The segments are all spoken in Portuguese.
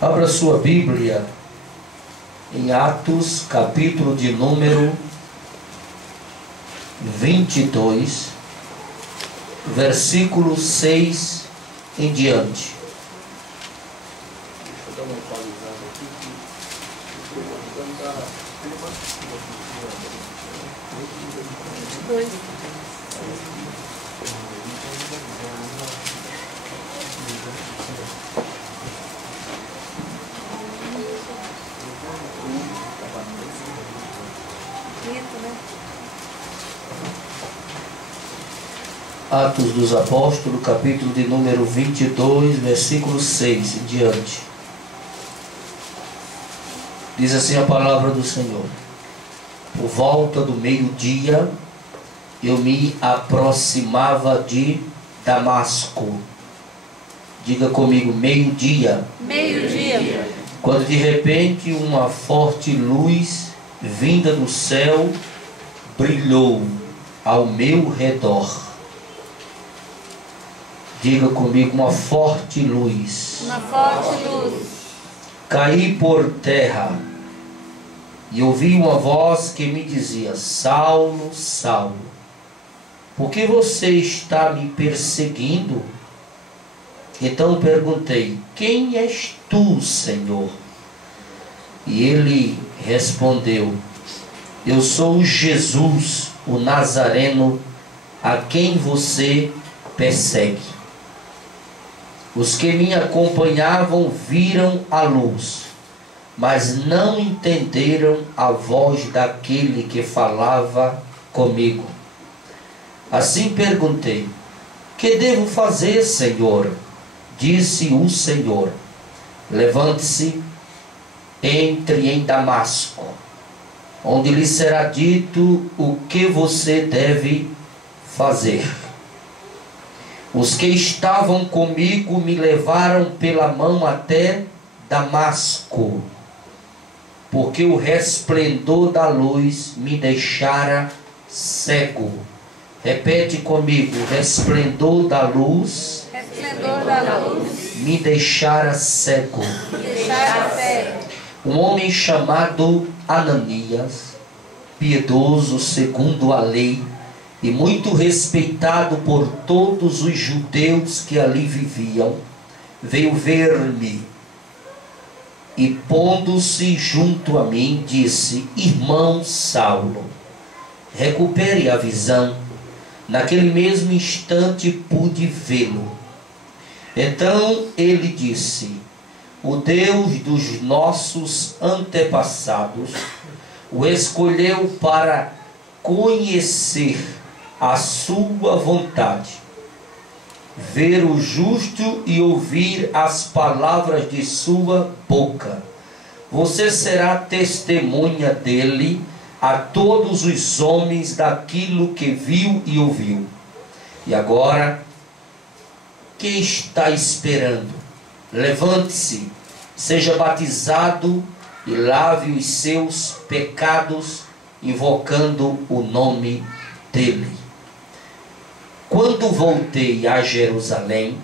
Abra sua Bíblia em Atos, capítulo de número 22, versículo 6 em diante. Deixa eu dar uma atualizada aqui. Atos dos Apóstolos, capítulo de número 22, versículo 6 em diante. Diz assim a palavra do Senhor: por volta do meio-dia, eu me aproximava de Damasco. Diga comigo, meio-dia. Meio-dia. Quando de repente uma forte luz vinda do céu brilhou ao meu redor. Diga comigo, uma forte luz. Uma forte luz. Caí por terra e ouvi uma voz que me dizia: Saulo, Saulo, por que você está me perseguindo? Então perguntei: quem és tu, Senhor? E ele respondeu: eu sou Jesus, o Nazareno, a quem você persegue. Os que me acompanhavam viram a luz, mas não entenderam a voz daquele que falava comigo. Assim perguntei: que devo fazer, Senhor? Disse o Senhor: levante-se, entre em Damasco, onde lhe será dito o que você deve fazer. Os que estavam comigo me levaram pela mão até Damasco, porque o resplendor da luz me deixara cego. Repete comigo: resplendor da luz, Resplendor da luz. me deixara cego. Me deixara cego. Um homem chamado Ananias, piedoso segundo a lei, e muito respeitado por todos os judeus que ali viviam, veio ver-me e, pondo-se junto a mim, disse: irmão Saulo, recupere a visão. Naquele mesmo instante pude vê-lo. Então ele disse: o Deus dos nossos antepassados o escolheu para conhecer a sua vontade, ver o justo e ouvir as palavras de sua boca. Você será testemunha dele a todos os homens daquilo que viu e ouviu. E agora, que está esperando? Levante-se, seja batizado e lave os seus pecados, invocando o nome dele. Quando voltei a Jerusalém,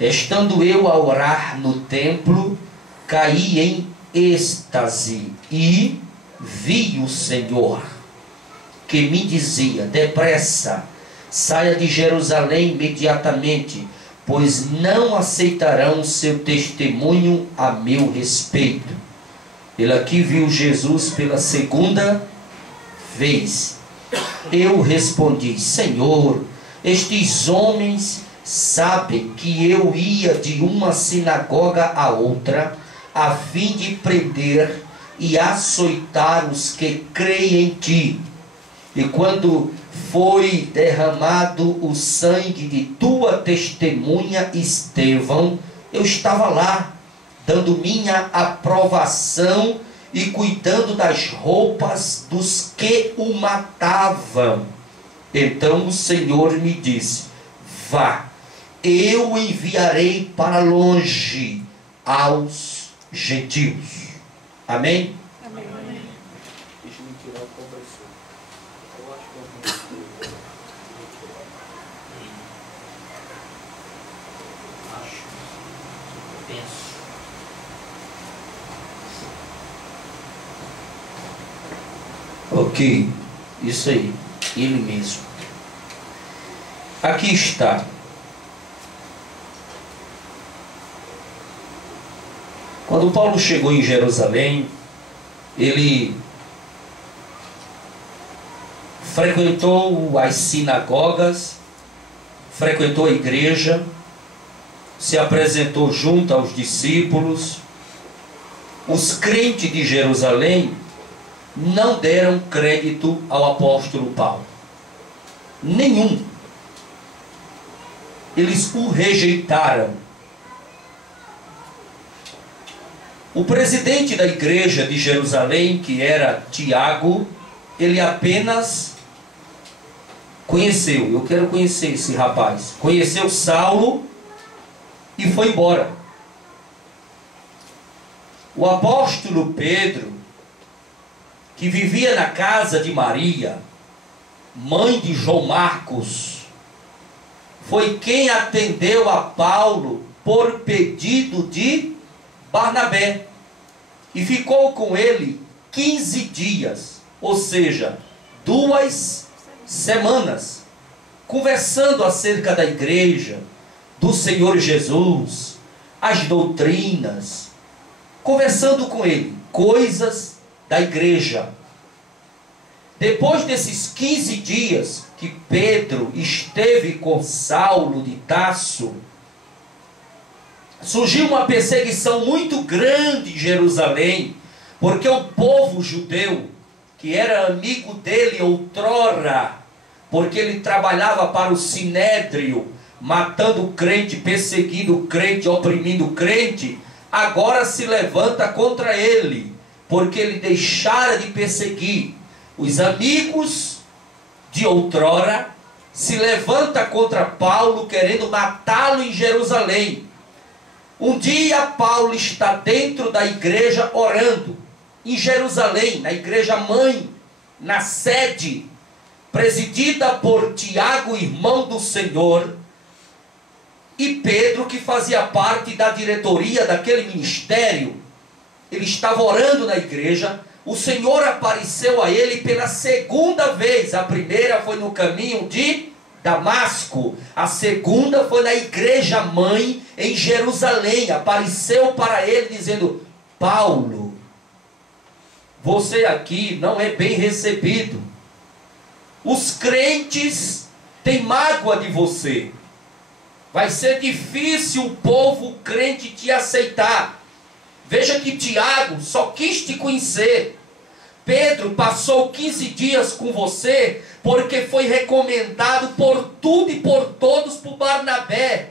estando eu a orar no templo, caí em êxtase e vi o Senhor, que me dizia: depressa, saia de Jerusalém imediatamente, pois não aceitarão seu testemunho a meu respeito. Ele aqui viu Jesus pela segunda vez. Eu respondi: Senhor, estes homens sabem que eu ia de uma sinagoga a outra, a fim de prender e açoitar os que creem em ti. E quando foi derramado o sangue de tua testemunha Estevão, eu estava lá, dando minha aprovação e cuidando das roupas dos que o matavam. Então o Senhor me disse: vá, eu o enviarei para longe aos gentios. Amém? Amém. Deixa eu tirar o compressor. Eu acho que eu Acho, penso. Ok, isso aí, ele mesmo. Aqui está. Quando Paulo chegou em Jerusalém, ele frequentou as sinagogas, frequentou a igreja, se apresentou junto aos discípulos. Os crentes de Jerusalém não deram crédito ao apóstolo Paulo. Nenhum. Eles o rejeitaram. O presidente da igreja de Jerusalém, que era Tiago, ele apenas conheceu. Eu quero conhecer esse rapaz. Conheceu Saulo e foi embora. O apóstolo Pedro, que vivia na casa de Maria, mãe de João Marcos, foi quem atendeu a Paulo por pedido de Barnabé e ficou com ele 15 dias, ou seja, 2 semanas, conversando acerca da igreja, do Senhor Jesus, as doutrinas, conversando com ele, coisas da igreja. Depois desses 15 dias que Pedro esteve com Saulo de Tarso, surgiu uma perseguição muito grande em Jerusalém, porque o povo judeu, que era amigo dele outrora, porque ele trabalhava para o Sinédrio, matando o crente, perseguindo o crente, oprimindo o crente, agora se levanta contra ele, porque ele deixara de perseguir os amigos de outrora, se levanta contra Paulo, querendo matá-lo em Jerusalém. Um dia Paulo está dentro da igreja orando, em Jerusalém, na igreja mãe, na sede, presidida por Tiago, irmão do Senhor, e Pedro, que fazia parte da diretoria daquele ministério. Ele estava orando na igreja. O Senhor apareceu a ele pela segunda vez. A primeira foi no caminho de Damasco. A segunda foi na igreja mãe em Jerusalém. Apareceu para ele dizendo: Paulo, você aqui não é bem recebido. Os crentes têm mágoa de você. Vai ser difícil o povo crente te aceitar. Veja que Tiago só quis te conhecer. Pedro passou 15 dias com você porque foi recomendado por tudo e por todos por Barnabé.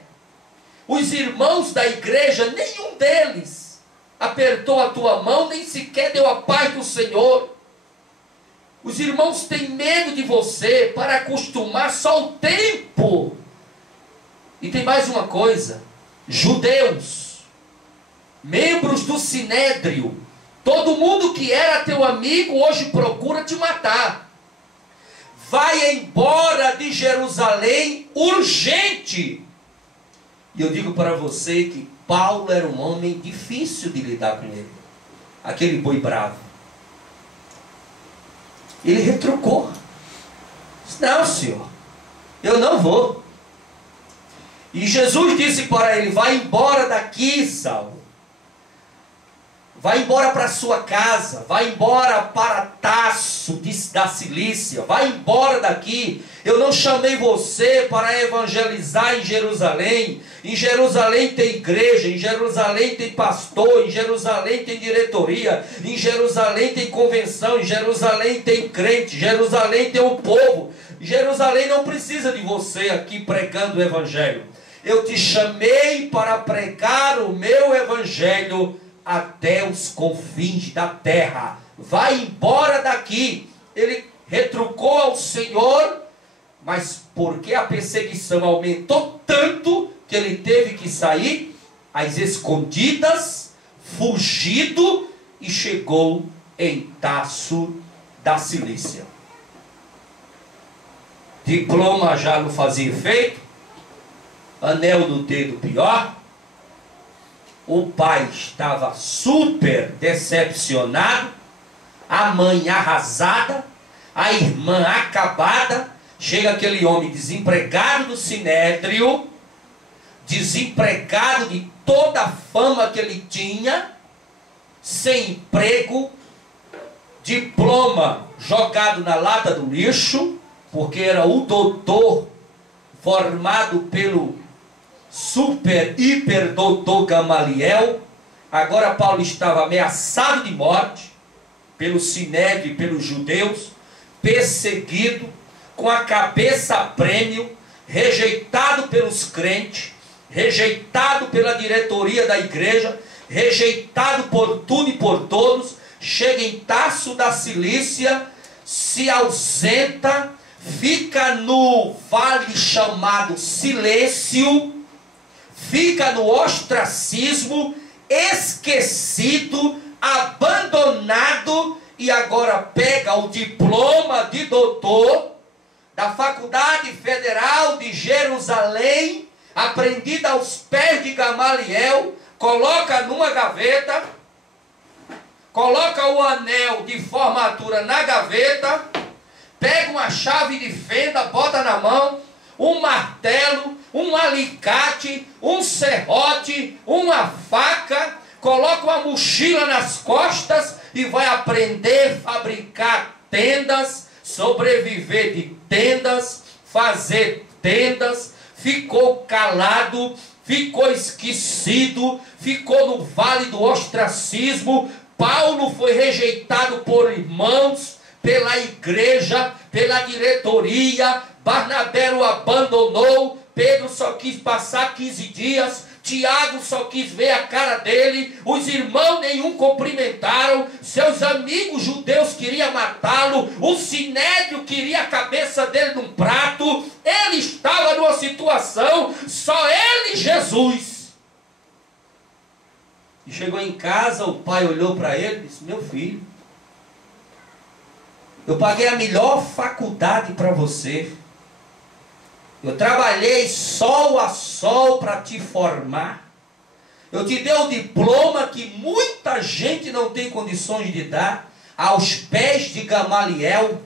Os irmãos da igreja, nenhum deles apertou a tua mão, nem sequer deu a paz do Senhor. Os irmãos têm medo de você para acostumar só o tempo. E tem mais uma coisa: judeus, membros do Sinédrio, todo mundo que era teu amigo hoje procura te matar. Vai embora de Jerusalém urgente. E eu digo para você que Paulo era um homem difícil de lidar com ele. Aquele boi bravo. Ele retrucou. Disse: não, senhor, eu não vou. E Jesus disse para ele: vai embora daqui, Saulo. Vai embora para sua casa. Vai embora para Tarso da Cilícia. Vai embora daqui. Eu não chamei você para evangelizar em Jerusalém. Em Jerusalém tem igreja. Em Jerusalém tem pastor. Em Jerusalém tem diretoria. Em Jerusalém tem convenção. Em Jerusalém tem crente. Em Jerusalém tem um povo. Jerusalém não precisa de você aqui pregando o evangelho. Eu te chamei para pregar o meu evangelho até os confins da terra. Vai embora daqui. Ele retrucou ao Senhor, mas porque a perseguição aumentou tanto que ele teve que sair às escondidas, fugido, e chegou em Tarso da Cilícia. Diploma já não fazia efeito, anel no dedo pior. O pai estava super decepcionado, a mãe arrasada, a irmã acabada, chega aquele homem desempregado do sinédrio, desempregado de toda a fama que ele tinha, sem emprego, diploma jogado na lata do lixo, porque era o doutor formado pelo hiper doutor Gamaliel. Agora Paulo estava ameaçado de morte pelo sinédrio e pelos judeus, perseguido, com a cabeça a prêmio, rejeitado pelos crentes, rejeitado pela diretoria da igreja, rejeitado por tudo e por todos. Chega em Tarso da Cilícia, se ausenta, fica no vale chamado Silêcio, fica no ostracismo, esquecido, abandonado, e agora pega o diploma de doutor da Faculdade Federal de Jerusalém, aprendida aos pés de Gamaliel, coloca numa gaveta, coloca o anel de formatura na gaveta, pega uma chave de fenda, bota na mão, um martelo, um alicate, um serrote, uma faca, coloca uma mochila nas costas e vai aprender a fabricar tendas, sobreviver de tendas, fazer tendas. Ficou calado, ficou esquecido, ficou no vale do ostracismo. Paulo foi rejeitado por irmãos, pela igreja, pela diretoria. Barnabé o abandonou. Pedro só quis passar 15 dias. Tiago só quis ver a cara dele. Os irmãos nenhum cumprimentaram. Seus amigos judeus queriam matá-lo. O sinédrio queria a cabeça dele num prato. Ele estava numa situação, só ele e Jesus. E chegou em casa, o pai olhou para ele e disse: meu filho, eu paguei a melhor faculdade para você. Eu trabalhei sol a sol para te formar. Eu te dei o diploma que muita gente não tem condições de dar, aos pés de Gamaliel.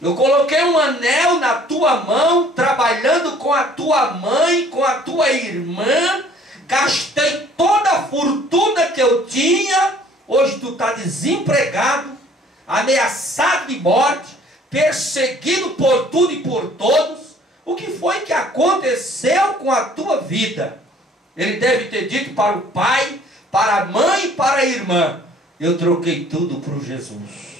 Eu coloquei um anel na tua mão, trabalhando com a tua mãe, com a tua irmã. Gastei toda a fortuna que eu tinha. Hoje tu está desempregado, ameaçado de morte, perseguido por tudo e por todos. O que foi que aconteceu com a tua vida? Ele deve ter dito para o pai, para a mãe e para a irmã: eu troquei tudo por Jesus.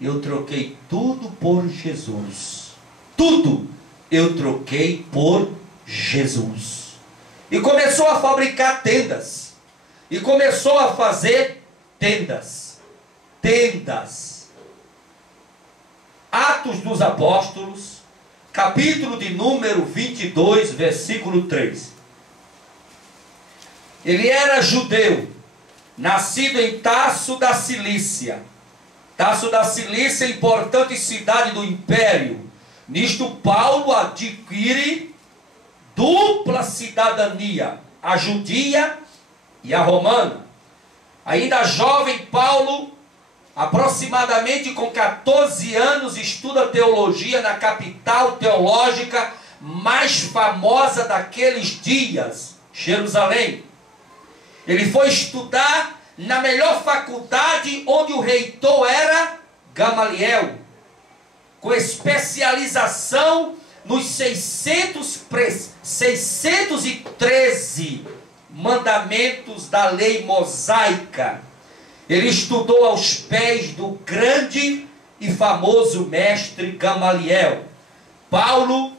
Eu troquei tudo por Jesus. Tudo eu troquei por Jesus. E começou a fabricar tendas. E começou a fazer tendas. Tendas. Atos dos Apóstolos, capítulo de número 22, versículo 3. Ele era judeu, nascido em Tarso da Cilícia. Tarso da Cilícia, importante cidade do império. Nisto Paulo adquire dupla cidadania, a judia e a romana. Ainda jovem, Paulo, aproximadamente com 14 anos, estuda teologia na capital teológica mais famosa daqueles dias, Jerusalém. Ele foi estudar na melhor faculdade, onde o reitor era Gamaliel, com especialização nos 613 mandamentos da lei mosaica. Ele estudou aos pés do grande e famoso mestre Gamaliel. Paulo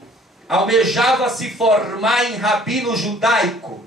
almejava se formar em rabino judaico.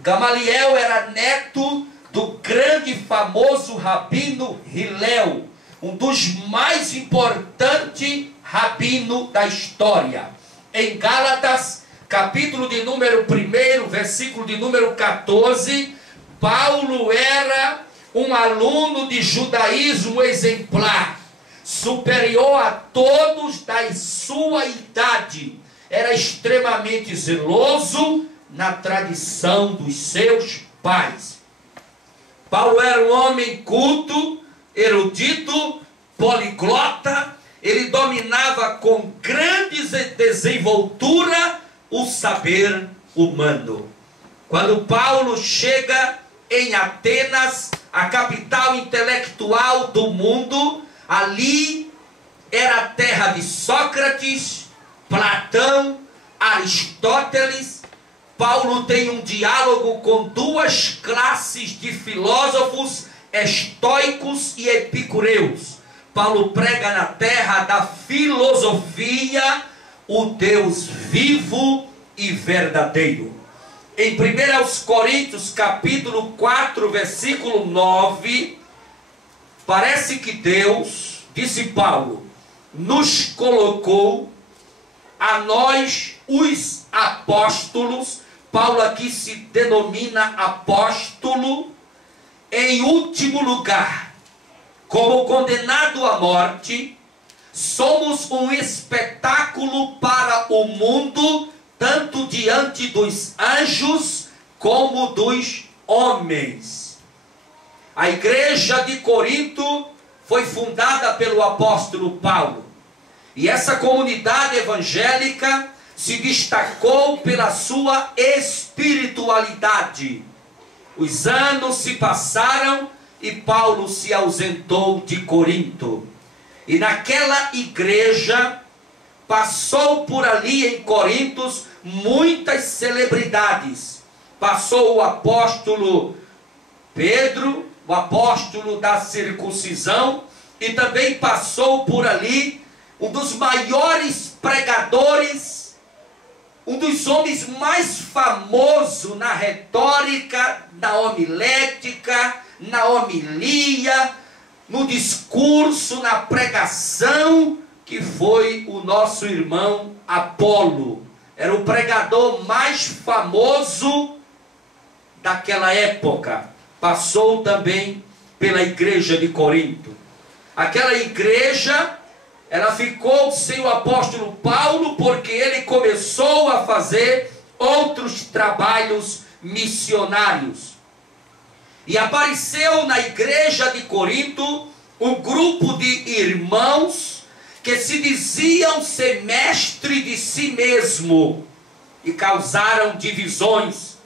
Gamaliel era neto do grande e famoso rabino Hilel, um dos mais importantes rabinos da história. Em Gálatas, capítulo de número 1, versículo de número 14, Paulo era um aluno de judaísmo exemplar, superior a todos da sua idade. Era extremamente zeloso na tradição dos seus pais. Paulo era um homem culto, erudito, poliglota, ele dominava com grande desenvoltura o saber humano. Quando Paulo chega em Atenas, a capital intelectual do mundo, ali era a terra de Sócrates, Platão, Aristóteles. Paulo tem um diálogo com duas classes de filósofos, estoicos e epicureus. Paulo prega na terra da filosofia o Deus vivo e verdadeiro. Em 1 Coríntios capítulo 4, versículo 9, parece que Deus, disse Paulo, nos colocou a nós, os apóstolos. Paulo aqui se denomina apóstolo, em último lugar, como condenado à morte. Somos um espetáculo para o mundo, tanto diante dos anjos como dos homens. A igreja de Corinto foi fundada pelo apóstolo Paulo. E essa comunidade evangélica se destacou pela sua espiritualidade. Os anos se passaram e Paulo se ausentou de Corinto. E naquela igreja passou por ali em Corinto muitas celebridades. Passou o apóstolo Pedro, o apóstolo da circuncisão, e também passou por ali um dos maiores pregadores, um dos homens mais famosos na retórica, na homilética, na homilia, no discurso, na pregação, que foi o nosso irmão Apolo. Era o pregador mais famoso daquela época. Passou também pela igreja de Corinto. Aquela igreja, ela ficou sem o apóstolo Paulo, porque ele começou a fazer outros trabalhos missionários. E apareceu na igreja de Corinto um grupo de irmãos que se diziam ser mestre de si mesmo e causaram divisões.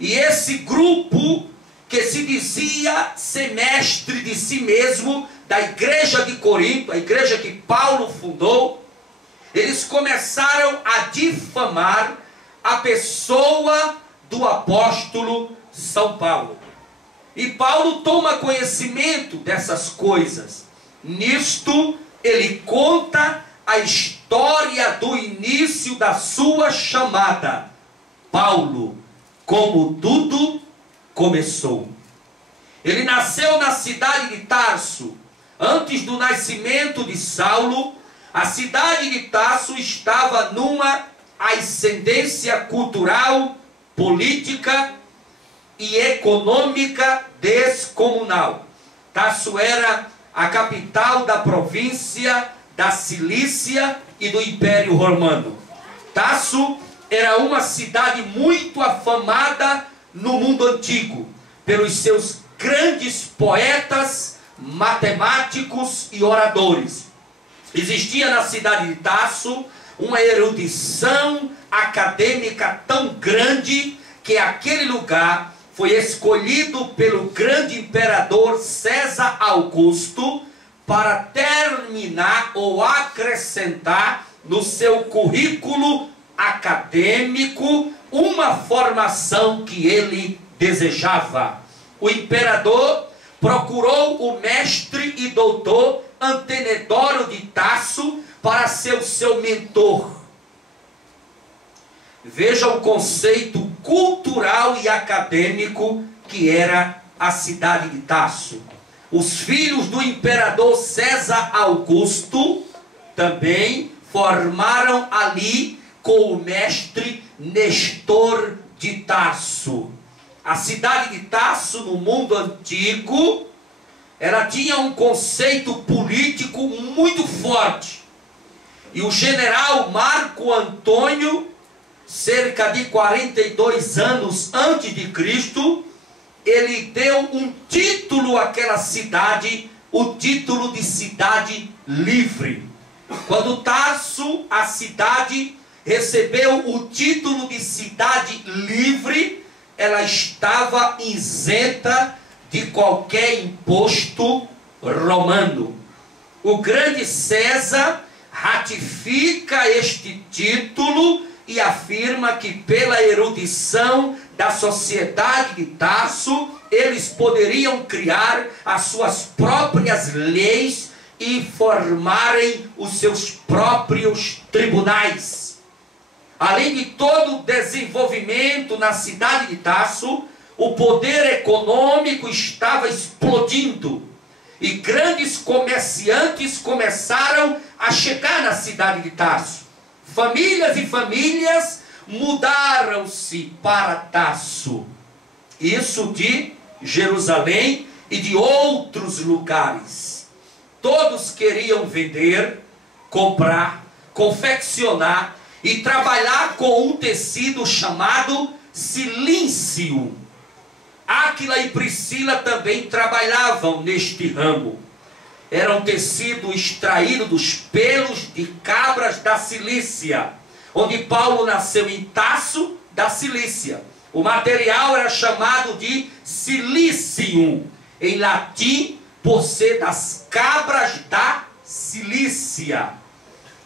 E esse grupo que se dizia ser mestre de si mesmo, da igreja de Corinto, a igreja que Paulo fundou, eles começaram a difamar a pessoa do apóstolo São Paulo. E Paulo toma conhecimento dessas coisas. Nisto, ele conta a história do início da sua chamada. Paulo, como tudo começou. Ele nasceu na cidade de Tarso. Antes do nascimento de Saulo, a cidade de Tarso estava numa ascendência cultural, política e econômica descomunal. Tarso era a capital da província da Cilícia e do Império Romano. Tarso era uma cidade muito afamada no mundo antigo, pelos seus grandes poetas, matemáticos e oradores. Existia na cidade de Tarso uma erudição acadêmica tão grande que aquele lugar foi escolhido pelo grande imperador César Augusto para terminar ou acrescentar no seu currículo acadêmico uma formação que ele desejava. O imperador procurou o mestre e doutor Antenedoro de Tarso para ser o seu mentor. Veja o conceito cultural e acadêmico que era a cidade de Tarso. Os filhos do imperador César Augusto também formaram ali com o mestre Nestor de Tarso. A cidade de Tarso, no mundo antigo, ela tinha um conceito político muito forte. E o general Marco Antônio, cerca de 42 anos antes de Cristo, ele deu um título àquela cidade, o título de cidade livre. Quando Tarso, a cidade, recebeu o título de cidade livre, ela estava isenta de qualquer imposto romano. O grande César ratifica este título e afirma que pela erudição da sociedade de Tarso, eles poderiam criar as suas próprias leis e formarem os seus próprios tribunais. Além de todo o desenvolvimento na cidade de Tarso, o poder econômico estava explodindo e grandes comerciantes começaram a chegar na cidade de Tarso. Famílias e famílias mudaram-se para Tarso. Isso de Jerusalém e de outros lugares. Todos queriam vender, comprar, confeccionar e trabalhar com um tecido chamado cilício. Áquila e Priscila também trabalhavam neste ramo. Era um tecido extraído dos pelos de cabras da Cilícia, onde Paulo nasceu em Tarso da Cilícia. O material era chamado de cilicium, em latim, por ser das cabras da Cilícia.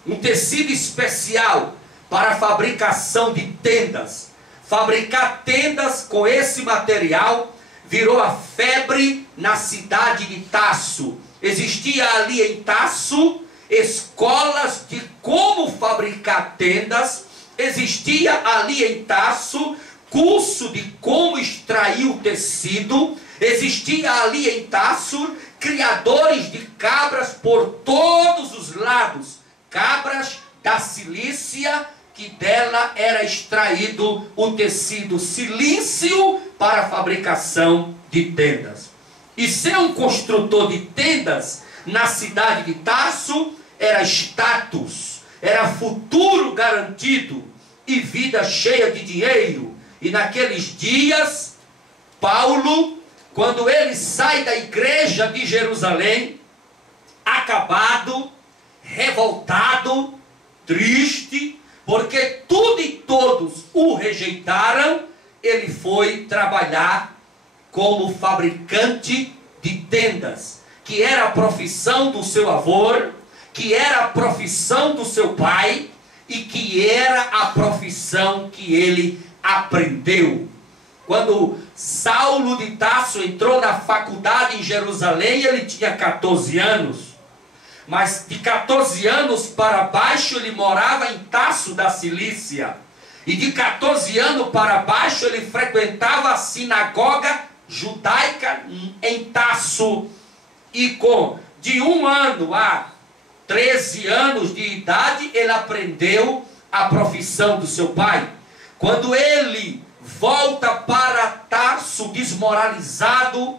Um tecido especial para a fabricação de tendas. Fabricar tendas com esse material virou a febre na cidade de Tarso. Existia ali em Tarso escolas de como fabricar tendas. Existia ali em Tarso curso de como extrair o tecido. Existia ali em Tarso criadores de cabras por todos os lados. Cabras da Cilícia, que dela era extraído o tecido cilício para a fabricação de tendas. E ser um construtor de tendas na cidade de Tarso era status, era futuro garantido e vida cheia de dinheiro. E naqueles dias, Paulo, quando ele sai da igreja de Jerusalém, acabado, revoltado, triste, porque tudo e todos o rejeitaram, ele foi trabalhar como fabricante de tendas, que era a profissão do seu avô, que era a profissão do seu pai, e que era a profissão que ele aprendeu. Quando Saulo de Tarso entrou na faculdade em Jerusalém, ele tinha 14 anos. Mas de 14 anos para baixo ele morava em Tarso da Cilícia. E de 14 anos para baixo ele frequentava a sinagoga judaica em Tarso. E de 1 ano a 13 anos de idade ele aprendeu a profissão do seu pai. Quando ele volta para Tarso desmoralizado,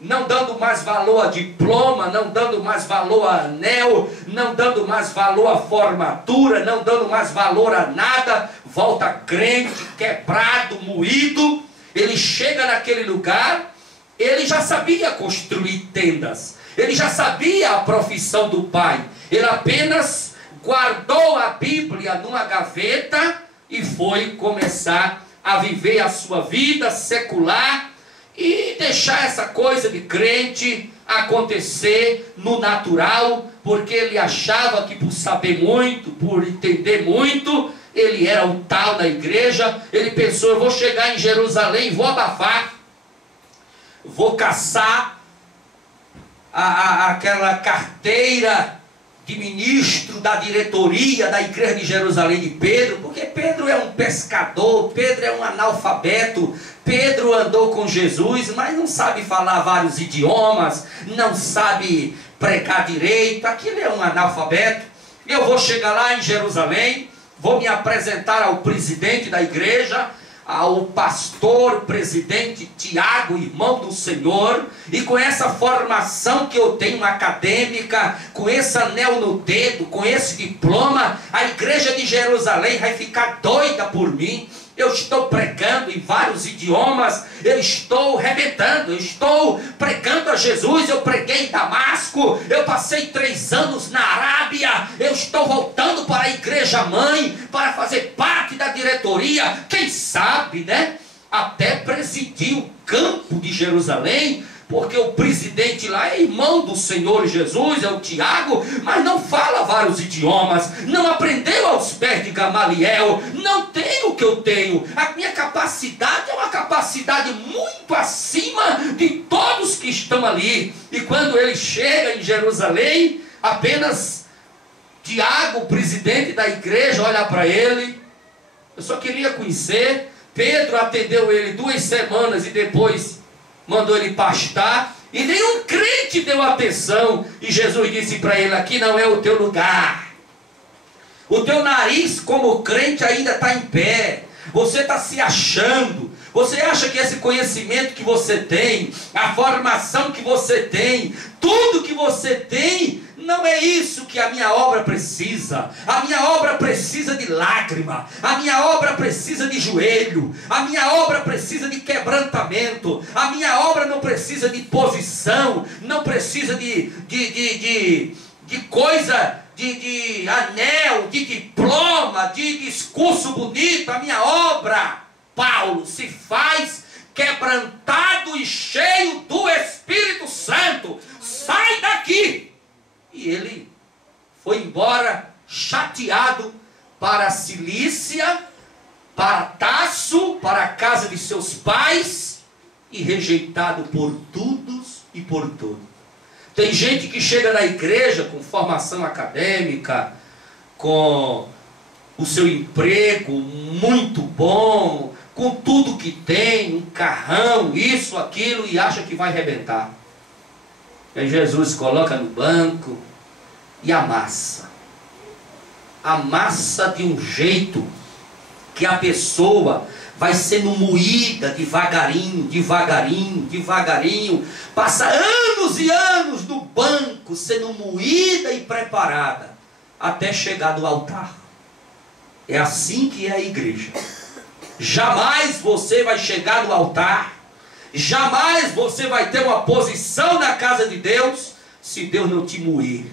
não dando mais valor a diploma, não dando mais valor a anel, não dando mais valor a formatura, não dando mais valor a nada, volta crente, quebrado, moído. Ele chega naquele lugar, ele já sabia construir tendas, ele já sabia a profissão do pai, ele apenas guardou a Bíblia numa gaveta e foi começar a viver a sua vida secular e deixar essa coisa de crente acontecer no natural, porque ele achava que por saber muito, por entender muito, ele era o tal da igreja. Ele pensou: eu vou chegar em Jerusalém, vou abafar, vou caçar aquela carteira de ministro da diretoria da igreja de Jerusalém de Pedro, porque Pedro é um pescador, Pedro é um analfabeto, Pedro andou com Jesus, mas não sabe falar vários idiomas, não sabe pregar direito, aquilo é um analfabeto. Eu vou chegar lá em Jerusalém, vou me apresentar ao presidente da igreja, ao pastor, presidente Tiago, irmão do Senhor, e com essa formação que eu tenho acadêmica, com esse anel no dedo, com esse diploma, a igreja de Jerusalém vai ficar doida por mim. eu estou pregando em vários idiomas, eu estou arrebentando, eu estou pregando a Jesus, eu preguei em Damasco, eu passei 3 anos na Arábia, eu estou voltando para a igreja mãe, para fazer parte da diretoria, quem sabe, né? Até presidir o campo de Jerusalém, porque o presidente lá é irmão do Senhor Jesus, é o Tiago, mas não fala vários idiomas, não aprendeu aos pés de Gamaliel, não tem o que eu tenho. A minha capacidade é uma capacidade muito acima de todos que estão ali. E quando ele chega em Jerusalém, apenas Tiago, o presidente da igreja, olha para ele, eu só queria conhecer. Pedro atendeu ele 2 semanas e depois mandou ele pastar, e nenhum crente deu atenção, e Jesus disse para ele: aqui não é o teu lugar, o teu nariz como crente ainda está em pé, você está se achando, você acha que esse conhecimento que você tem, a formação que você tem, tudo que você tem, não é isso que a minha obra precisa. A minha obra precisa de lágrima, a minha obra precisa de joelho, a minha obra precisa de quebrantamento, a minha obra não precisa de posição, não precisa de coisa, de anel, de diploma, de discurso bonito. A minha obra, Paulo, se faz quebrantado e cheio do Espírito Santo. Sai daqui! E ele foi embora chateado para a Cilícia, para Tasso, para a casa de seus pais, e rejeitado por todos e por todos. Tem gente que chega na igreja com formação acadêmica, com o seu emprego muito bom, com tudo que tem, um carrão, isso, aquilo, e acha que vai arrebentar. Aí Jesus coloca no banco e amassa. Amassa de um jeito que a pessoa vai sendo moída devagarinho, devagarinho, devagarinho. Passa anos e anos no banco sendo moída e preparada até chegar no altar. É assim que é a igreja. Jamais você vai chegar no altar, jamais você vai ter uma posição na casa de Deus, se Deus não te moer,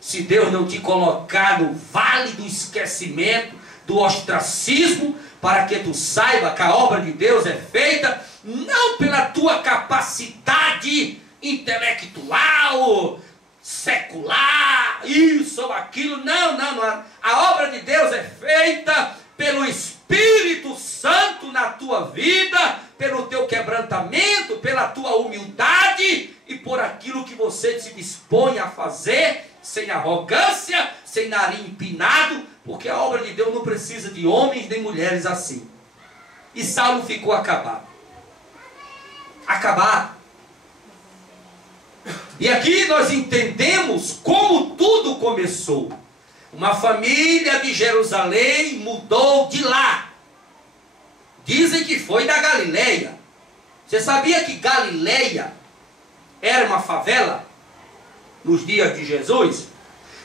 se Deus não te colocar no vale do esquecimento, do ostracismo, para que tu saiba que a obra de Deus é feita não pela tua capacidade intelectual, secular, isso ou aquilo, não. A obra de Deus é feita pelo Espírito Santo na tua vida, pelo teu quebrantamento, pela tua humildade e por aquilo que você se dispõe a fazer, sem arrogância, sem nariz empinado, porque a obra de Deus não precisa de homens nem mulheres assim. E Saulo ficou acabado. Acabado. E aqui nós entendemos como tudo começou. Uma família de Jerusalém mudou de lá. Dizem que foi da Galileia. Você sabia que Galileia era uma favela nos dias de Jesus?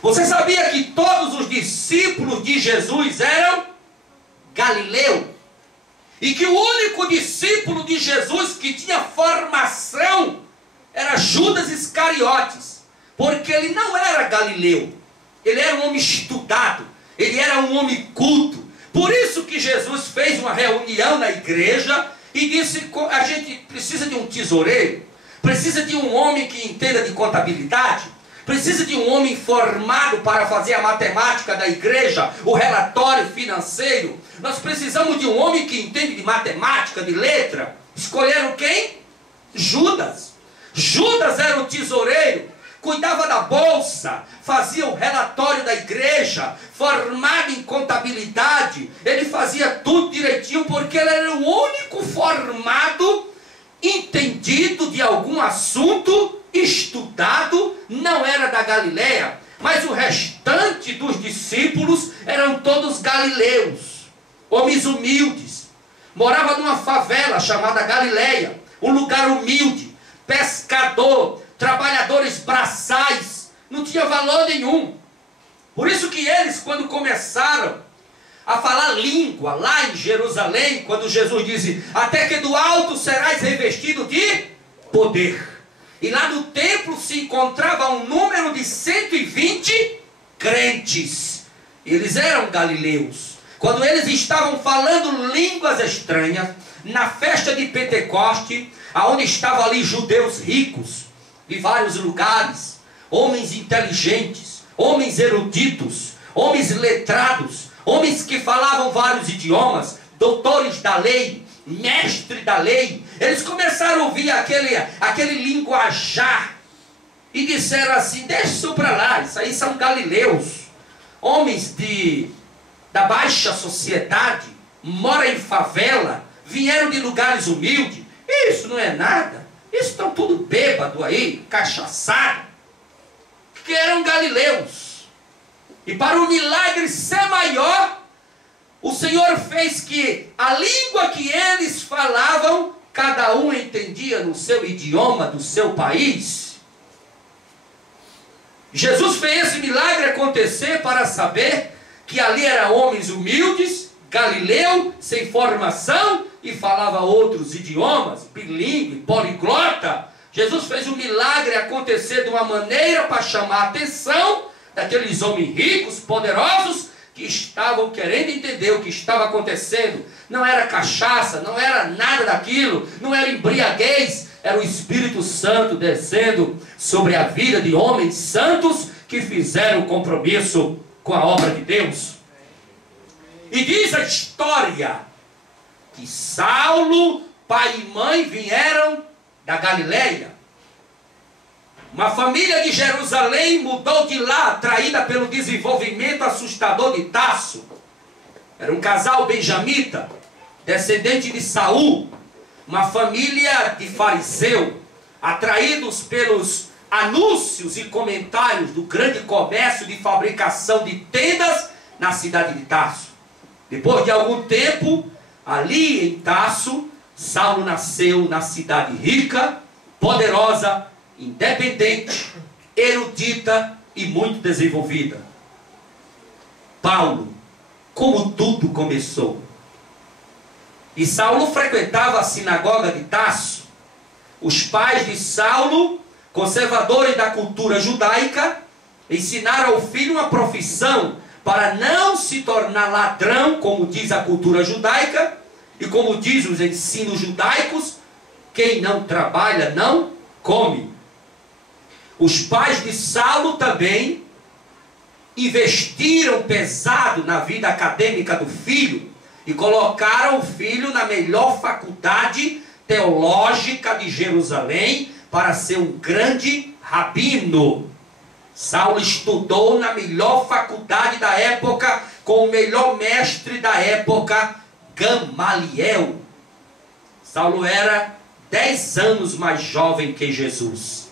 Você sabia que todos os discípulos de Jesus eram galileus? E que o único discípulo de Jesus que tinha formação era Judas Iscariotes, porque ele não era galileu, ele era um homem estudado, ele era um homem culto. Por isso que Jesus fez uma reunião na igreja e disse: a gente precisa de um tesoureiro, precisa de um homem que entenda de contabilidade, precisa de um homem formado para fazer a matemática da igreja, o relatório financeiro. Nós precisamos de um homem que entende de matemática, de letra. Escolheram quem? Judas. Judas era o tesoureiro, cuidava da bolsa, fazia o relatório da igreja, formado em contabilidade. Ele fazia tudo direitinho porque ele era o único formado, entendido de algum assunto, estudado. Não era da Galileia, mas o restante dos discípulos eram todos galileus, homens humildes. Morava numa favela chamada Galileia, um lugar humilde, pescador, trabalhadores braçais, não tinha valor nenhum. Por isso que eles, quando começaram a falar língua lá em Jerusalém, quando Jesus disse: até que do alto serás revestido de poder. E lá no templo se encontrava um número de 120 crentes. Eles eram galileus. Quando eles estavam falando línguas estranhas, na festa de Pentecoste, aonde estavam ali judeus ricos, de vários lugares, homens inteligentes, homens eruditos, homens letrados, homens que falavam vários idiomas, doutores da lei, mestre da lei, eles começaram a ouvir aquele linguajar e disseram assim: deixa isso para lá, isso aí são galileus, homens da baixa sociedade, moram em favela, vieram de lugares humildes, isso não é nada, isso estão tudo bêbado aí, cachaçado, que eram galileus. E para o milagre ser maior, o Senhor fez que a língua que eles falavam, cada um entendia no seu idioma do seu país. Jesus fez esse milagre acontecer para saber que ali eram homens humildes, galileu, sem formação, e falava outros idiomas, bilíngue, poliglota. Jesus fez o milagre acontecer de uma maneira para chamar a atenção daqueles homens ricos, poderosos, que estavam querendo entender o que estava acontecendo. Não era cachaça, não era nada daquilo, não era embriaguez, era o Espírito Santo descendo sobre a vida de homens santos que fizeram compromisso com a obra de Deus. E diz a história que Saulo, pai e mãe, vieram da Galileia. Uma família de Jerusalém mudou de lá, atraída pelo desenvolvimento assustador de Tarso. Era um casal benjamita, descendente de Saul, uma família de fariseu, atraídos pelos anúncios e comentários do grande comércio de fabricação de tendas na cidade de Tarso. Depois de algum tempo, ali em Tarso, Saulo nasceu na cidade rica, poderosa, independente, erudita e muito desenvolvida. Paulo, como tudo começou. E Saulo frequentava a sinagoga de Tarso. Os pais de Saulo, conservadores da cultura judaica, ensinaram ao filho uma profissão para não se tornar ladrão, como diz a cultura judaica, e como diz os ensinos judaicos: quem não trabalha não come. Os pais de Saulo também investiram pesado na vida acadêmica do filho e colocaram o filho na melhor faculdade teológica de Jerusalém para ser um grande rabino. Saulo estudou na melhor faculdade da época com o melhor mestre da época, Gamaliel. Saulo era 10 anos mais jovem que Jesus.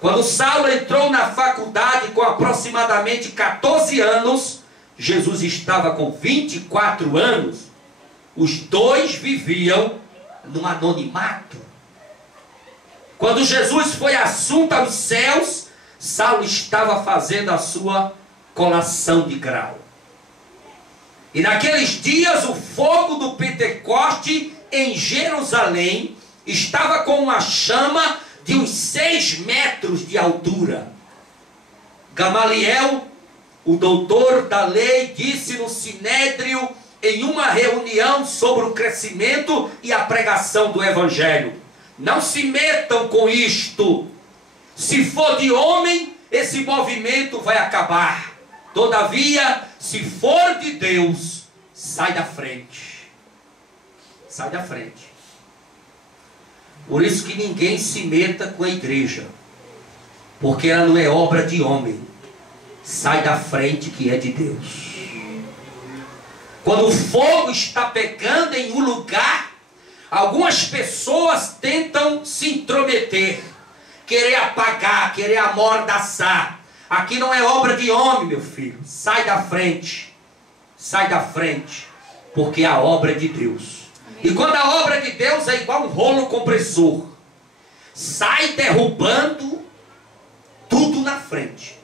Quando Saulo entrou na faculdade com aproximadamente 14 anos, Jesus estava com 24 anos. Os dois viviam no anonimato. Quando Jesus foi assunto aos céus, Saulo estava fazendo a sua colação de grau. E naqueles dias o fogo do Pentecoste em Jerusalém estava com uma chama de uns 6 metros de altura. Gamaliel, o doutor da lei, disse no Sinédrio, em uma reunião sobre o crescimento e a pregação do Evangelho: não se metam com isto. Se for de homem, esse movimento vai acabar. Todavia, se for de Deus, sai da frente. Sai da frente. Por isso que ninguém se meta com a igreja, porque ela não é obra de homem. Sai da frente, que é de Deus. Quando o fogo está pegando em um lugar, algumas pessoas tentam se intrometer, querer apagar, querer amordaçar. Aqui não é obra de homem, meu filho. Sai da frente. Sai da frente, porque a obra é de Deus. E quando a obra de Deus é igual um rolo compressor, sai derrubando tudo na frente.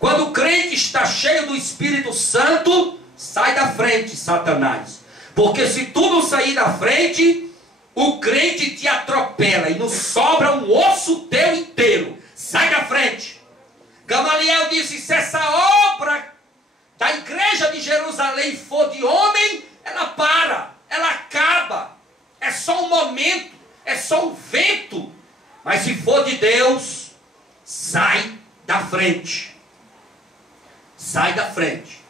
Quando o crente está cheio do Espírito Santo, sai da frente, Satanás. Porque se tu não sair da frente, o crente te atropela e não sobra um osso teu inteiro. Sai da frente. Gamaliel disse, se essa obra da igreja de Jerusalém for de homem, ela para, ela acaba. É só um momento, é só um vento. Mas se for de Deus, sai da frente. Sai da frente.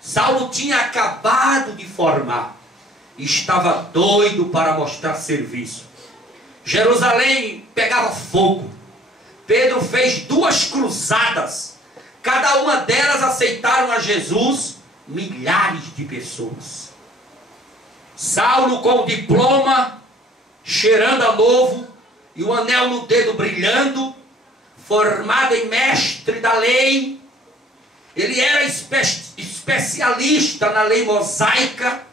Saulo tinha acabado de formar. Estava doido para mostrar serviço. Jerusalém pegava fogo. Pedro fez 2 cruzadas. Cada uma delas aceitaram a Jesus milhares de pessoas. Saulo com o diploma, cheirando a novo, e o anel no dedo brilhando, formado em mestre da lei. Ele era especialista na lei mosaica.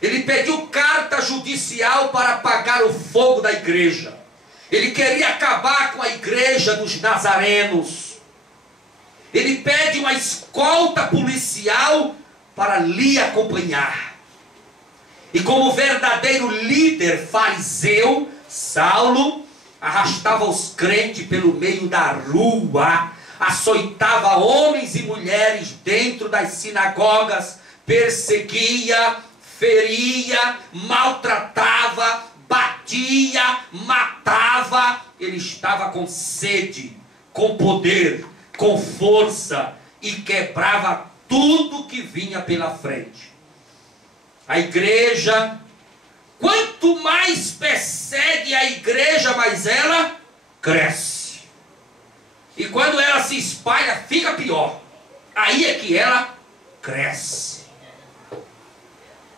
Ele pediu carta judicial para apagar o fogo da igreja. Ele queria acabar com a igreja dos nazarenos. Ele pede uma escolta policial para lhe acompanhar. E como verdadeiro líder fariseu, Saulo arrastava os crentes pelo meio da rua, açoitava homens e mulheres dentro das sinagogas, perseguia, feria, maltratava, batia, matava. Ele estava com sede, com poder, com força, e quebrava tudo que vinha pela frente. A igreja, quanto mais persegue a igreja, mais ela cresce. E quando ela se espalha, fica pior. Aí é que ela cresce.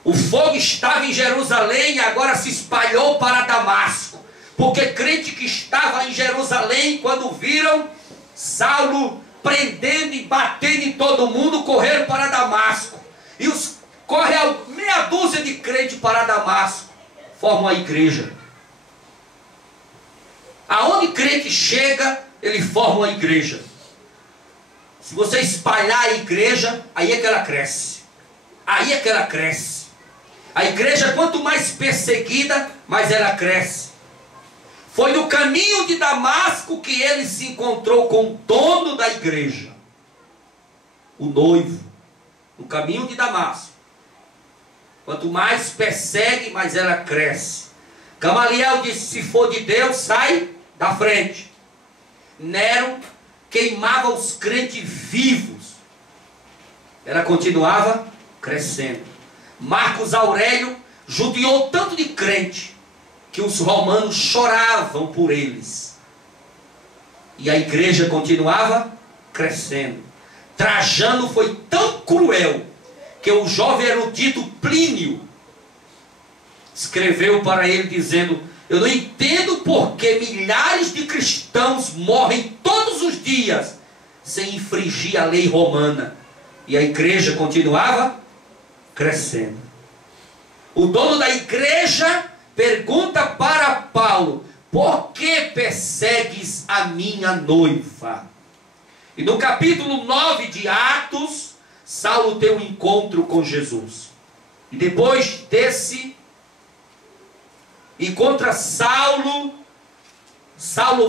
O fogo estava em Jerusalém e agora se espalhou para Damasco. Porque crente que estava em Jerusalém, quando viram Saulo prendendo e batendo em todo mundo, correram para Damasco. E corre meia dúzia de crentes para Damasco. Formam a igreja. Aonde crente chega, ele forma uma igreja. Se você espalhar a igreja, aí é que ela cresce. Aí é que ela cresce. A igreja, quanto mais perseguida, mais ela cresce. Foi no caminho de Damasco que ele se encontrou com o dono da igreja, o noivo. No caminho de Damasco. Quanto mais persegue, mais ela cresce. Gamaliel disse, se for de Deus, sai da frente. Nero queimava os crentes vivos. Ela continuava crescendo. Marcos Aurélio judiou tanto de crente que os romanos choravam por eles. E a igreja continuava crescendo. Trajano foi tão cruel que o jovem erudito Plínio escreveu para ele dizendo, eu não entendo por que milhares de cristãos morrem todos os dias sem infringir a lei romana. E a igreja continuava crescendo. O dono da igreja pergunta para Paulo, por que persegues a minha noiva? E no capítulo 9 de Atos, Saulo tem um encontro com Jesus. E depois desse encontra Saulo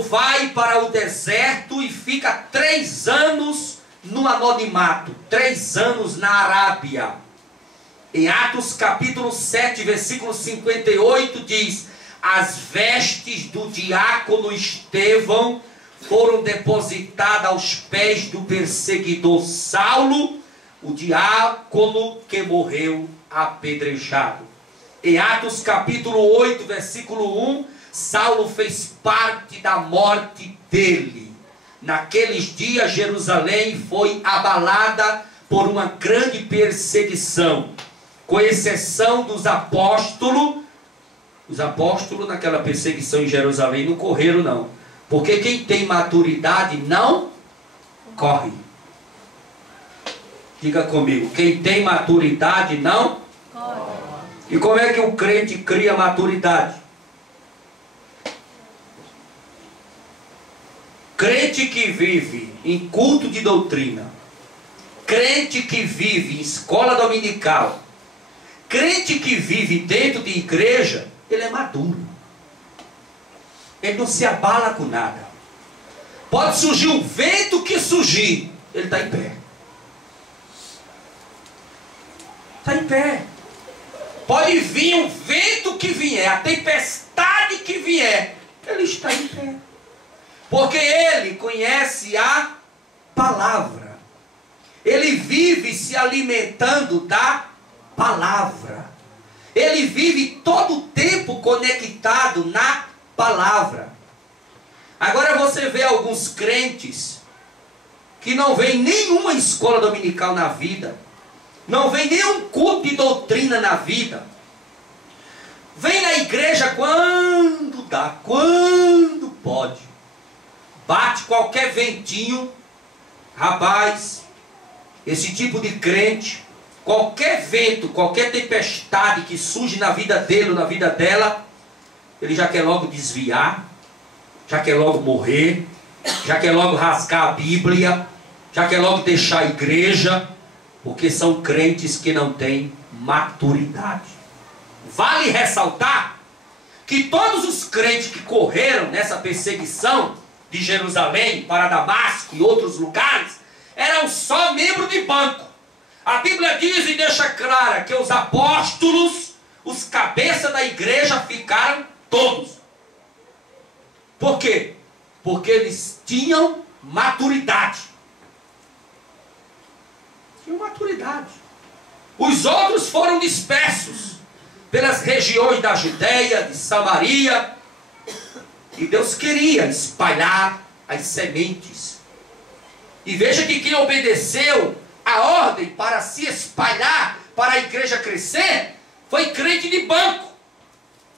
vai para o deserto e fica 3 anos no anonimato, 3 anos na Arábia. Em Atos capítulo 7, versículo 58 diz, as vestes do diácono Estevão foram depositadas aos pés do perseguidor Saulo, o diácono que morreu apedrejado. Em Atos capítulo 8, versículo 1, Saulo fez parte da morte dele. Naqueles dias Jerusalém foi abalada por uma grande perseguição, com exceção dos apóstolos. Os apóstolos naquela perseguição em Jerusalém não correram não, porque quem tem maturidade não corre. Diga comigo, quem tem maturidade não corre. E como é que o crente cria maturidade? Crente que vive em culto de doutrina, crente que vive em escola dominical, crente que vive dentro de igreja, ele é maduro. Ele não se abala com nada. Pode surgir o vento que surgir, ele está em pé. Está em pé. Pode vir o vento que vier, a tempestade que vier, ele está em pé. Porque ele conhece a palavra. Ele vive se alimentando da palavra. Ele vive todo o tempo conectado na palavra. Agora você vê alguns crentes que não vêm nenhuma escola dominical na vida, não vem nenhum culto de doutrina na vida, vem na igreja quando dá, quando pode, bate qualquer ventinho. Rapaz, esse tipo de crente, qualquer vento, qualquer tempestade que surge na vida dele ou na vida dela, ele já quer logo desviar, já quer logo morrer, já quer logo rasgar a Bíblia, já quer logo deixar a igreja, porque são crentes que não têm maturidade. Vale ressaltar que todos os crentes que correram nessa perseguição de Jerusalém para Damasco e outros lugares, eram só membros de banco. A Bíblia diz e deixa clara que os apóstolos, os cabeças da igreja, ficaram todos. Por quê? Porque eles tinham maturidade. Tinham maturidade. Os outros foram dispersos pelas regiões da Judeia, de Samaria. E Deus queria espalhar as sementes. E veja que quem obedeceu a ordem para se espalhar, para a igreja crescer, foi crente de banco.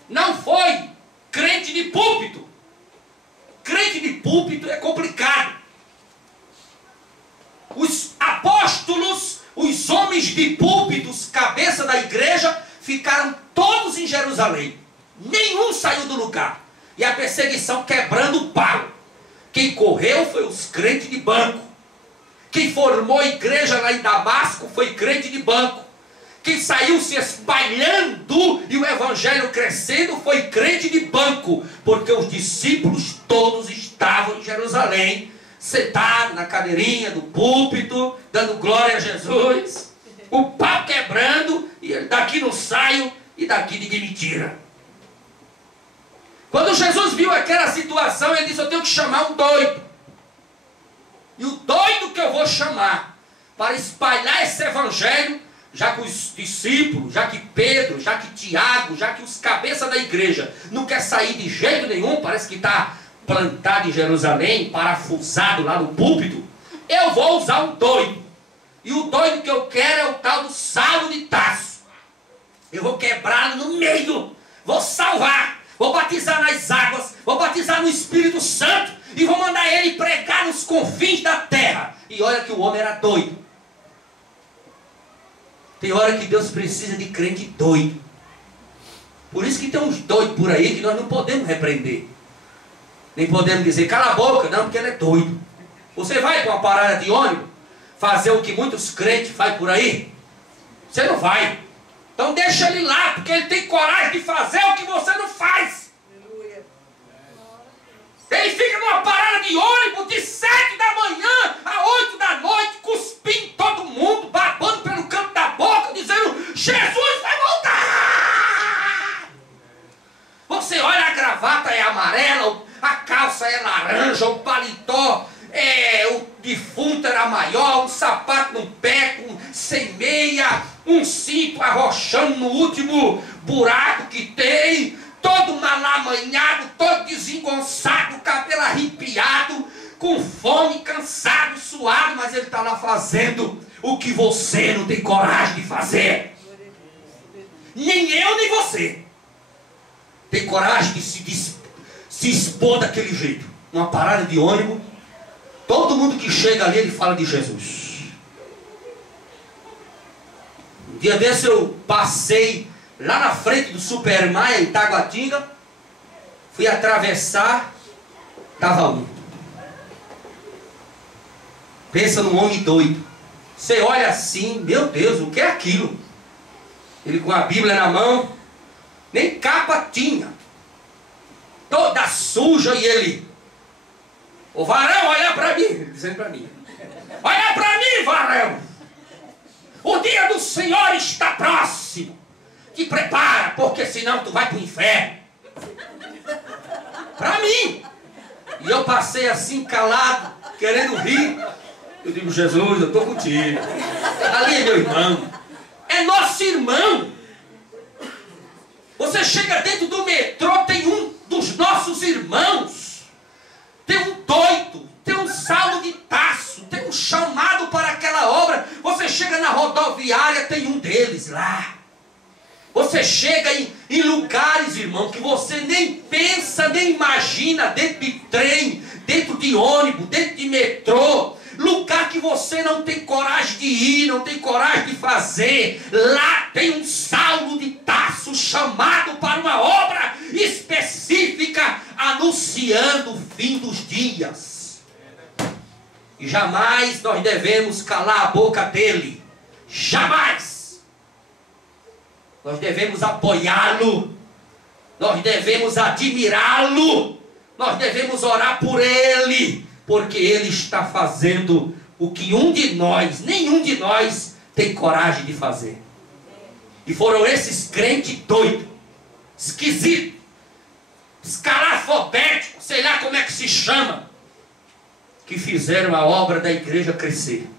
Não foi crente de púlpito. Crente de púlpito é complicado. Os apóstolos, os homens de púlpitos, cabeça da igreja, ficaram todos em Jerusalém. Nenhum saiu do lugar. E a perseguição quebrando o pau. Quem correu foi os crentes de banco. Quem formou a igreja lá em Damasco foi crente de banco. Quem saiu se espalhando e o evangelho crescendo foi crente de banco. Porque os discípulos todos estavam em Jerusalém, sentados na cadeirinha do púlpito, dando glória a Jesus. O pau quebrando, e daqui não saio e daqui ninguém me tira. Quando Jesus viu aquela situação, ele disse: eu tenho que chamar um doido. E o doido que eu vou chamar para espalhar esse evangelho, já que os discípulos, já que Pedro, já que Tiago, já que os cabeças da igreja não quer sair de jeito nenhum, parece que está plantado em Jerusalém, parafusado lá no púlpito, eu vou usar um doido. E o doido que eu quero é o tal do Saulo de Tarso. Eu vou quebrá-lo no meio, vou salvar, vou batizar nas águas, vou batizar no Espírito Santo e vou mandar ele pregar nos confins da terra. E olha que o homem era doido. Tem hora que Deus precisa de crente doido. Por isso que tem uns doidos por aí que nós não podemos repreender. Nem podemos dizer, cala a boca, não, porque ele é doido. Você vai para uma parada de ônibus fazer o que muitos crentes fazem por aí? Você não vai. Então deixa ele lá, porque ele tem coragem de fazer o que você não faz. Ele fica numa parada de ônibus de 7 da manhã a 8 da noite, cuspindo todo mundo, babando pelo canto da boca, dizendo, Jesus vai voltar! Você olha, a gravata é amarela, a calça é laranja, o paletó o defunto era maior, um sapato no pé, sem meia, um cinto arrochando no último buraco que tem, todo malamanhado, todo desengonçado, cabelo arrepiado, com fome, cansado, suado, mas ele está lá fazendo o que você não tem coragem de fazer. Nem eu, nem você tem coragem de se expor daquele jeito. Numa parada de ônibus, todo mundo que chega ali, ele fala de Jesus. Um dia desse eu passei lá na frente do Super Maia, em Taguatinga, fui atravessar, estava um. Pensa num homem doido, Você olha assim, meu Deus, o que é aquilo? Ele com a Bíblia na mão, nem capa tinha, toda suja, e ele, o varão, olha para mim, dizendo para mim, olha para mim, varão, o dia do Senhor está próximo, te prepara, porque senão tu vai para o inferno. Para mim. E eu passei assim, calado, querendo rir. Eu digo, Jesus, eu estou contigo. Ali é meu irmão. É nosso irmão. Você chega dentro do metrô, tem um dos nossos irmãos. Tem um doido, tem um Saulo de Tarso, tem um chamado para aquela obra. Você chega na rodoviária, tem um deles lá. Você chega em lugares, irmão, que você nem pensa, nem imagina, dentro de trem, dentro de ônibus, dentro de metrô, lugar que você não tem coragem de ir, não tem coragem de fazer. Lá tem um Saulo de Tarso chamado para uma obra específica, anunciando o fim dos dias. E jamais nós devemos calar a boca dele. Jamais. Nós devemos apoiá-lo, nós devemos admirá-lo, nós devemos orar por ele, porque ele está fazendo o que nenhum de nós tem coragem de fazer. E foram esses crentes doidos, esquisitos, escalafobéticos, sei lá como é que se chama, que fizeram a obra da igreja crescer.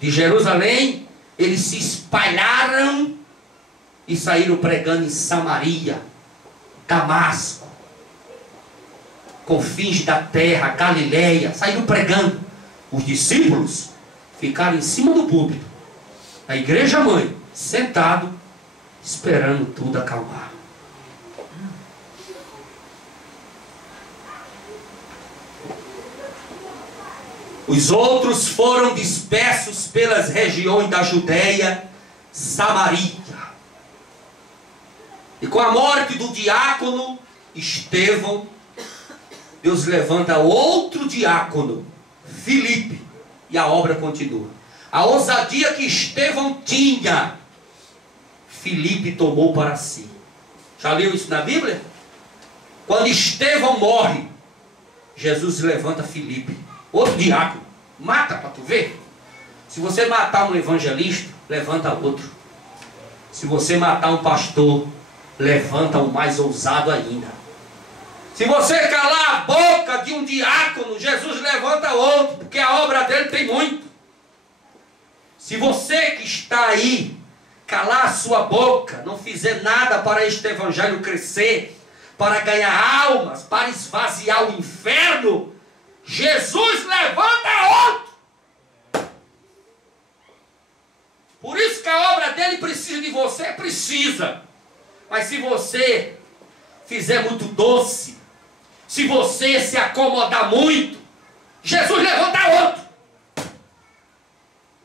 De Jerusalém, eles se espalharam e saíram pregando em Samaria, Damasco, confins da terra, Galileia, saíram pregando. Os discípulos ficaram em cima do púlpito, a igreja mãe, sentado, esperando tudo acalmar. Os outros foram dispersos pelas regiões da Judéia, Samaria. E com a morte do diácono Estevão, Deus levanta outro diácono, Filipe, e a obra continua. A ousadia que Estevão tinha, Filipe tomou para si. Já leu isso na Bíblia? Quando Estevão morre, Jesus levanta Filipe, outro diácono. Mata para tu ver. Se você matar um evangelista, levanta outro. Se você matar um pastor, levanta o mais ousado ainda. Se você calar a boca de um diácono, Jesus levanta outro, porque a obra dele tem muito. Se você que está aí, calar a sua boca, não fizer nada para este evangelho crescer, para ganhar almas, para esvaziar o inferno, Jesus levanta outro. Por isso que a obra dele precisa de você, precisa. Mas se você fizer muito doce, se você se acomodar muito, Jesus levanta outro.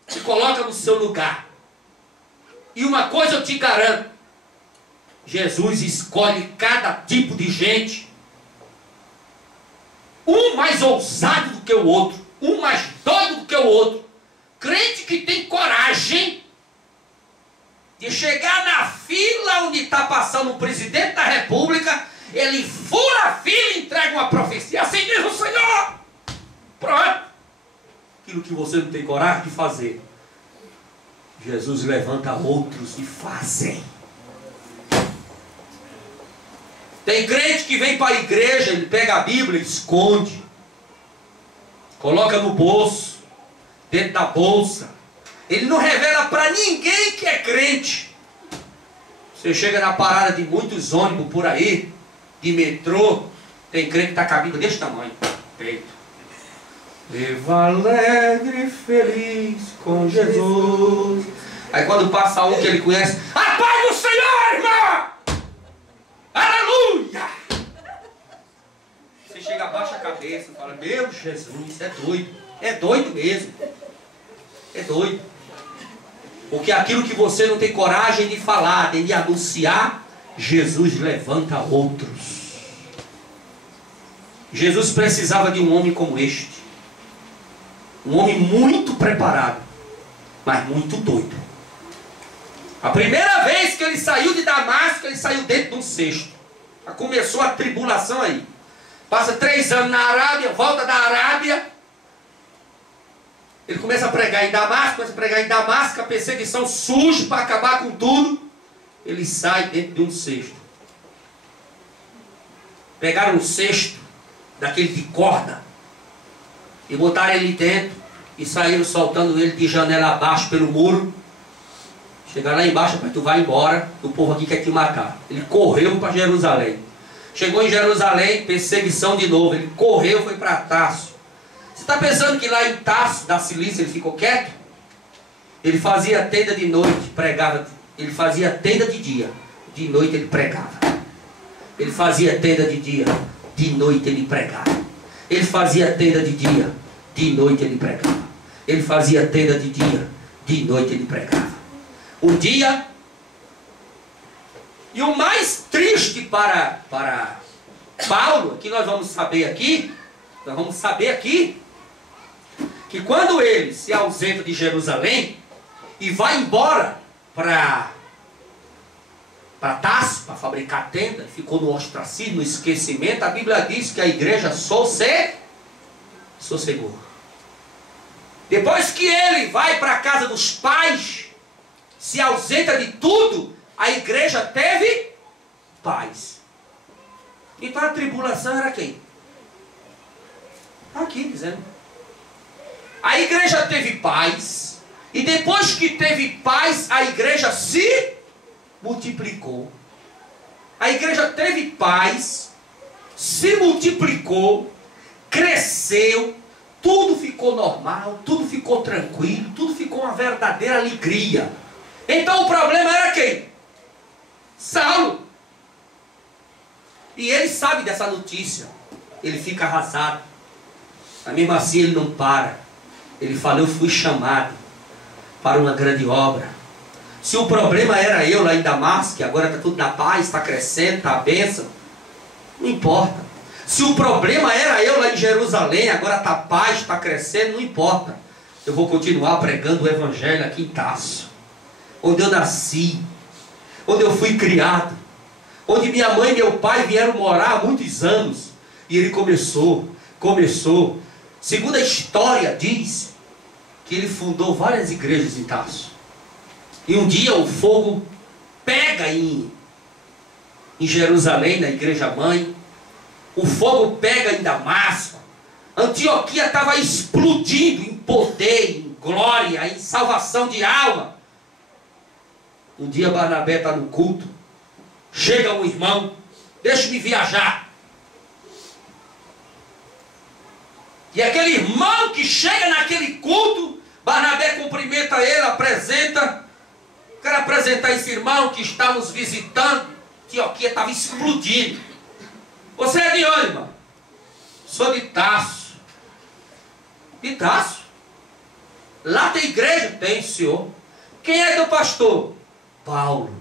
Se coloca no seu lugar. E uma coisa eu te garanto, Jesus escolhe cada tipo de gente, um mais ousado do que o outro, um mais doido do que o outro. Crente que tem coragem de chegar na fila onde está passando o presidente da república, ele fura a fila e entrega uma profecia, assim diz o Senhor. Pronto. Aquilo que você não tem coragem de fazer, Jesus levanta outros e fazem. Tem crente que vem para a igreja, ele pega a Bíblia, esconde, coloca no bolso, dentro da bolsa. Ele não revela para ninguém que é crente. Você chega na parada de muitos ônibus por aí, de metrô, tem crente que está com a Bíblia desse tamanho, peito. Viva alegre, feliz com Jesus. Aí quando passa um que ele conhece, a paz do Senhor, irmão! Aleluia! Você chega, abaixa a cabeça e fala, meu Jesus, é doido. É doido mesmo. É doido. Porque aquilo que você não tem coragem de falar, de anunciar, Jesus levanta outros. Jesus precisava de um homem como este. Um homem muito preparado. mas muito doido. A primeira vez que ele saiu de Damasco, ele saiu dentro de um cesto. Começou a tribulação aí. Passa 3 anos na Arábia, volta da Arábia. Ele começa a pregar em Damasco, a perseguição surge para acabar com tudo. Ele sai dentro de um cesto. Pegaram um cesto, daquele de corda, e botaram ele dentro, e saíram soltando ele de janela abaixo pelo muro. Chegaram lá embaixo, mas tu vai embora, o povo aqui quer te matar. Ele correu para Jerusalém. Chegou em Jerusalém, perseguição de novo. Ele correu, foi para Tarso. Você está pensando que lá em Tarso, da Cilícia, ele ficou quieto? Ele fazia tenda de noite, pregava. Ele fazia tenda de dia, de noite ele pregava. Ele fazia tenda de dia, de noite ele pregava. Ele fazia tenda de dia, de noite ele pregava. Ele fazia tenda de dia, de noite ele pregava. Um dia, e o mais triste para Paulo, que nós vamos saber aqui, que quando ele se ausenta de Jerusalém e vai embora para Tarso, para fabricar tenda, ficou no ostracismo, no esquecimento, a Bíblia diz que a igreja sossegou. Depois que ele vai para a casa dos pais, se ausenta de tudo, a igreja teve paz. Então a tribulação era quem? Está aqui dizendo. A igreja teve paz, e depois que teve paz, a igreja se multiplicou. A igreja teve paz, se multiplicou, cresceu, tudo ficou normal, tudo ficou tranquilo, tudo ficou uma verdadeira alegria. Então o problema era quem? Saulo. E ele sabe dessa notícia. Ele fica arrasado. Mas mesmo assim ele não para. Ele fala, eu fui chamado para uma grande obra. Se o problema era eu lá em Damasco, que agora está tudo na paz, está crescendo, está a bênção, não importa. Se o problema era eu lá em Jerusalém, agora está a paz, está crescendo, não importa. Eu vou continuar pregando o evangelho aqui em Tarso, onde eu nasci, onde eu fui criado, onde minha mãe e meu pai vieram morar há muitos anos. E ele começou. Segundo a história diz que ele fundou várias igrejas em Tarso. E um dia o fogo pega em Jerusalém, na igreja mãe. O fogo pega em Damasco. Antioquia estava explodindo em poder, em glória, em salvação de alma. Um dia Barnabé está no culto. Chega um irmão, deixa-me viajar. E aquele irmão que chega naquele culto, Barnabé cumprimenta ele, apresenta. Quero apresentar esse irmão que está nos visitando. Antioquia estava explodindo. Você é de onde, irmão? Sou de Tarso. De Tarso? Lá tem igreja? Tem, senhor. Quem é teu pastor? Paulo.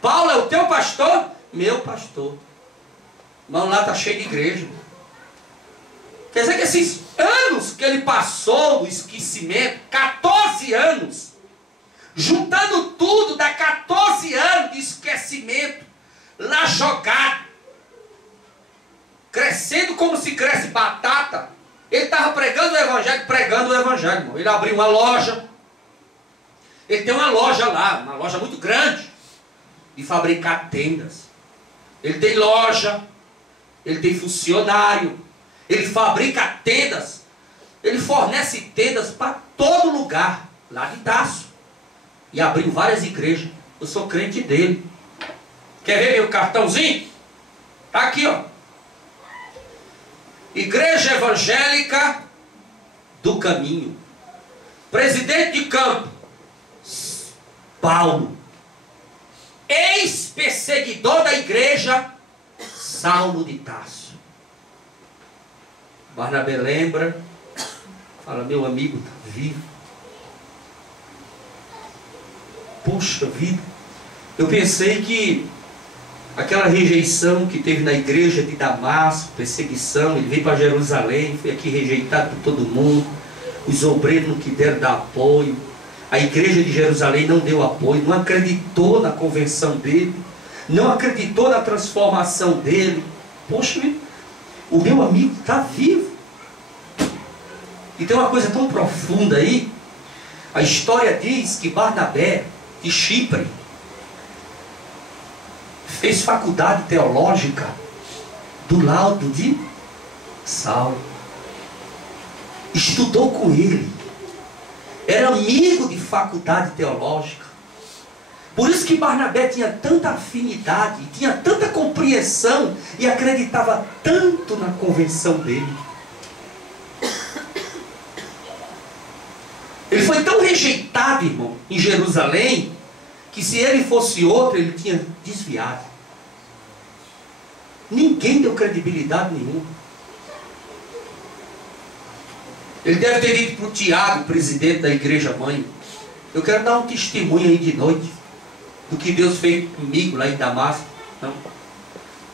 Paulo é o teu pastor? Meu pastor. Irmão, lá está cheio de igreja. Quer dizer que esses anos que ele passou no esquecimento, 14 anos, juntando tudo, dá 14 anos de esquecimento, lá jogado, crescendo como se cresce batata. Ele estava pregando o evangelho, irmão. Ele abriu uma loja. Ele tem uma loja lá, uma loja muito grande, de fabricar tendas. Ele tem loja, ele tem funcionário, ele fabrica tendas, ele fornece tendas para todo lugar, lá de Tarso. E abriu várias igrejas. Eu sou crente dele. Quer ver meu cartãozinho? Está aqui, ó. Igreja Evangélica do Caminho. Presidente de campo, Paulo. Ex-perseguidor da igreja, Saulo de Tarso. Barnabé lembra, fala, meu amigo está vivo. Puxa vida, eu pensei que aquela rejeição que teve na igreja de Damasco, perseguição, ele veio para Jerusalém, foi aqui rejeitado por todo mundo, Os obreiros não quiseram dar apoio. A igreja de Jerusalém não deu apoio, não acreditou na conversão dele, não acreditou na transformação dele. Poxa, o meu amigo está vivo. E tem uma coisa tão profunda aí. A história diz que Barnabé, de Chipre, fez faculdade teológica do lado de Saulo. Estudou com ele. Era amigo de faculdade teológica. Por isso que Barnabé tinha tanta afinidade, tinha tanta compreensão e acreditava tanto na convenção dele. Ele foi tão rejeitado, irmão, em Jerusalém, que se ele fosse outro, ele tinha desviado. Ninguém deu credibilidade nenhuma. Ele deve ter dito para o Tiago, presidente da igreja mãe: eu quero dar um testemunho aí de noite do que Deus fez comigo lá em Damasco. Não,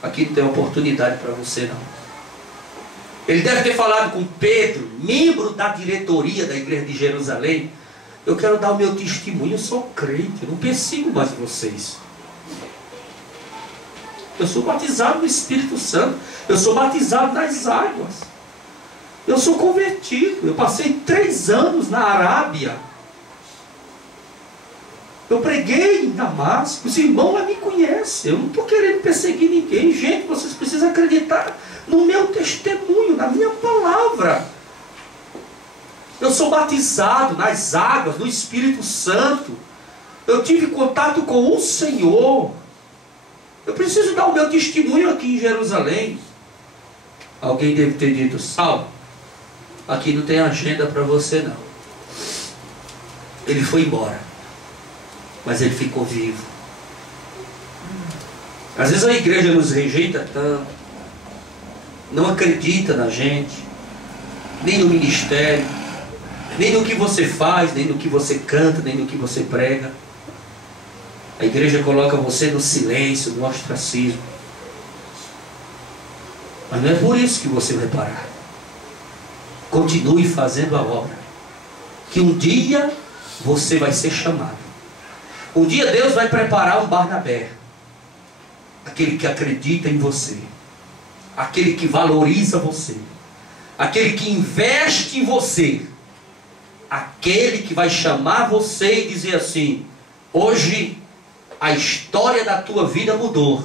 aqui não tem oportunidade para você não. Ele deve ter falado com Pedro, membro da diretoria da igreja de Jerusalém: eu quero dar o meu testemunho, eu sou crente, eu não persigo mais vocês. Eu sou batizado no Espírito Santo, eu sou batizado nas águas, eu sou convertido, eu passei 3 anos na Arábia, eu preguei em Damasco, os irmãos lá me conhecem, eu não estou querendo perseguir ninguém. Gente, vocês precisam acreditar no meu testemunho, na minha palavra. Eu sou batizado nas águas, no Espírito Santo, eu tive contato com o Senhor. Eu preciso dar o meu testemunho aqui em Jerusalém. Alguém deve ter dito: Saulo, aqui não tem agenda para você não. Ele foi embora, mas ele ficou vivo. Às vezes a igreja nos rejeita tanto, não acredita na gente, nem no ministério, nem no que você faz, nem no que você canta, nem no que você prega. A igreja coloca você no silêncio, no ostracismo. Mas não é por isso que você vai parar. Continue fazendo a obra, que um dia você vai ser chamado. Um dia Deus vai preparar um Barnabé, aquele que acredita em você, aquele que valoriza você, aquele que investe em você, aquele que vai chamar você e dizer assim: hoje a história da tua vida mudou,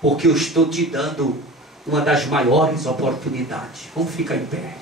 porque eu estou te dando uma das maiores oportunidades. Vamos ficar em pé.